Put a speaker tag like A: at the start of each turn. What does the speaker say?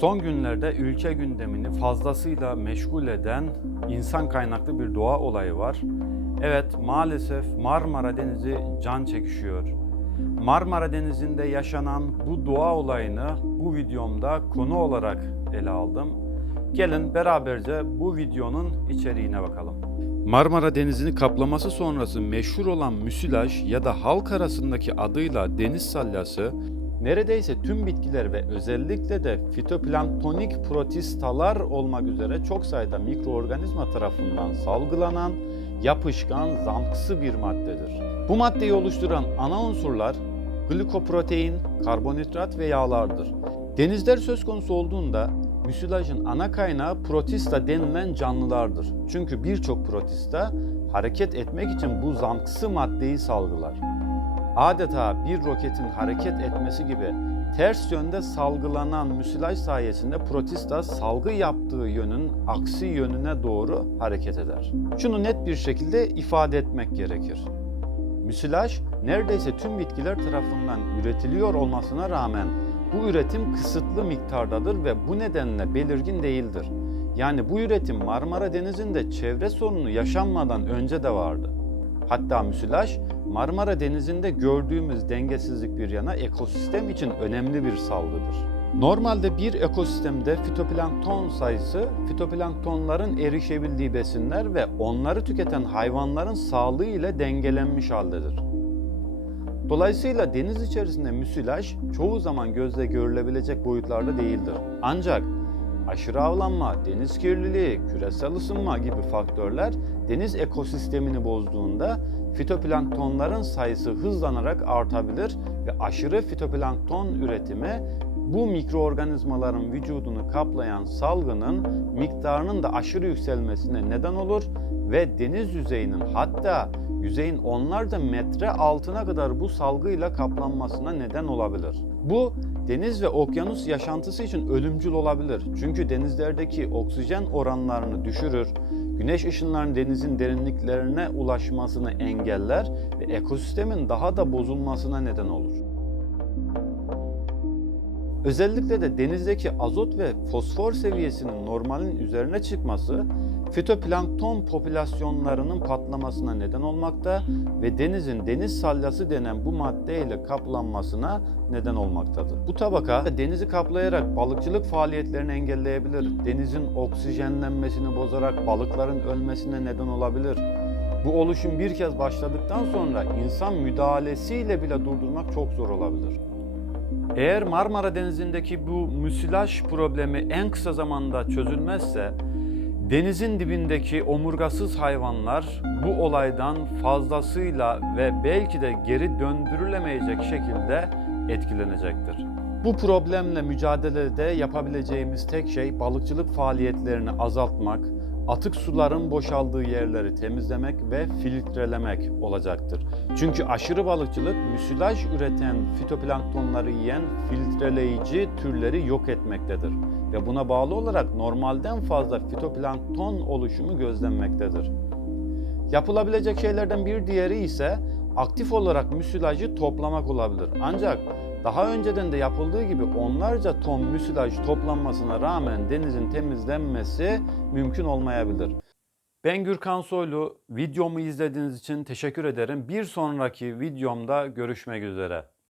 A: Son günlerde ülke gündemini fazlasıyla meşgul eden insan kaynaklı bir doğa olayı var. Evet maalesef Marmara Denizi can çekişiyor. Marmara Denizi'nde yaşanan bu doğa olayını bu videomda konu olarak ele aldım. Gelin beraberce bu videonun içeriğine bakalım. Marmara Denizi'ni kaplaması sonrası meşhur olan müsilaj ya da halk arasındaki adıyla deniz salyası neredeyse tüm bitkiler ve özellikle de fitoplanktonik protistalar olmak üzere çok sayıda mikroorganizma tarafından salgılanan yapışkan zamksı bir maddedir. Bu maddeyi oluşturan ana unsurlar glikoprotein, karbonhidrat ve yağlardır. Denizler söz konusu olduğunda müsilajın ana kaynağı protista denilen canlılardır. Çünkü birçok protista hareket etmek için bu zamksı maddeyi salgılar. Adeta bir roketin hareket etmesi gibi ters yönde salgılanan müsilaj sayesinde protista salgı yaptığı yönün aksi yönüne doğru hareket eder. Şunu net bir şekilde ifade etmek gerekir. Müsilaj neredeyse tüm bitkiler tarafından üretiliyor olmasına rağmen bu üretim kısıtlı miktardadır ve bu nedenle belirgin değildir. Yani bu üretim Marmara Denizi'nde çevre sorunu yaşanmadan önce de vardı. Hatta müsilaj Marmara Denizi'nde gördüğümüz dengesizlik bir yana ekosistem için önemli bir salgıdır. Normalde bir ekosistemde fitoplankton sayısı fitoplanktonların erişebildiği besinler ve onları tüketen hayvanların sağlığı ile dengelenmiş haldedir. Dolayısıyla deniz içerisinde müsilaj çoğu zaman gözle görülebilecek boyutlarda değildir. Ancak aşırı avlanma, deniz kirliliği, küresel ısınma gibi faktörler deniz ekosistemini bozduğunda fitoplanktonların sayısı hızlanarak artabilir ve aşırı fitoplankton üretimi bu mikroorganizmaların vücudunu kaplayan salgının miktarının da aşırı yükselmesine neden olur ve deniz yüzeyinin hatta yüzeyin onlarca metre altına kadar bu salgıyla kaplanmasına neden olabilir. Bu deniz ve okyanus yaşantısı için ölümcül olabilir. Çünkü denizlerdeki oksijen oranlarını düşürür, güneş ışınlarının denizin derinliklerine ulaşmasını engeller ve ekosistemin daha da bozulmasına neden olur. Özellikle de denizdeki azot ve fosfor seviyesinin normalin üzerine çıkması fitoplankton popülasyonlarının patlamasına neden olmakta ve denizin deniz salyası denen bu maddeyle kaplanmasına neden olmaktadır. Bu tabaka denizi kaplayarak balıkçılık faaliyetlerini engelleyebilir. Denizin oksijenlenmesini bozarak balıkların ölmesine neden olabilir. Bu oluşum bir kez başladıktan sonra insan müdahalesiyle bile durdurmak çok zor olabilir. Eğer Marmara Denizi'ndeki bu müsilaj problemi en kısa zamanda çözülmezse denizin dibindeki omurgasız hayvanlar bu olaydan fazlasıyla ve belki de geri döndürülemeyecek şekilde etkilenecektir. Bu problemle mücadelede yapabileceğimiz tek şey balıkçılık faaliyetlerini azaltmak, atık suların boşaldığı yerleri temizlemek ve filtrelemek olacaktır. Çünkü aşırı balıkçılık müsilaj üreten fitoplanktonları yiyen filtreleyici türleri yok etmektedir ve buna bağlı olarak normalden fazla fitoplankton oluşumu gözlenmektedir. Yapılabilecek şeylerden bir diğeri ise aktif olarak müsilajı toplamak olabilir. Ancak daha önceden de yapıldığı gibi onlarca ton müsilaj toplanmasına rağmen denizin temizlenmesi mümkün olmayabilir. Ben Gürkan Soylu. Videomu izlediğiniz için teşekkür ederim. Bir sonraki videomda görüşmek üzere.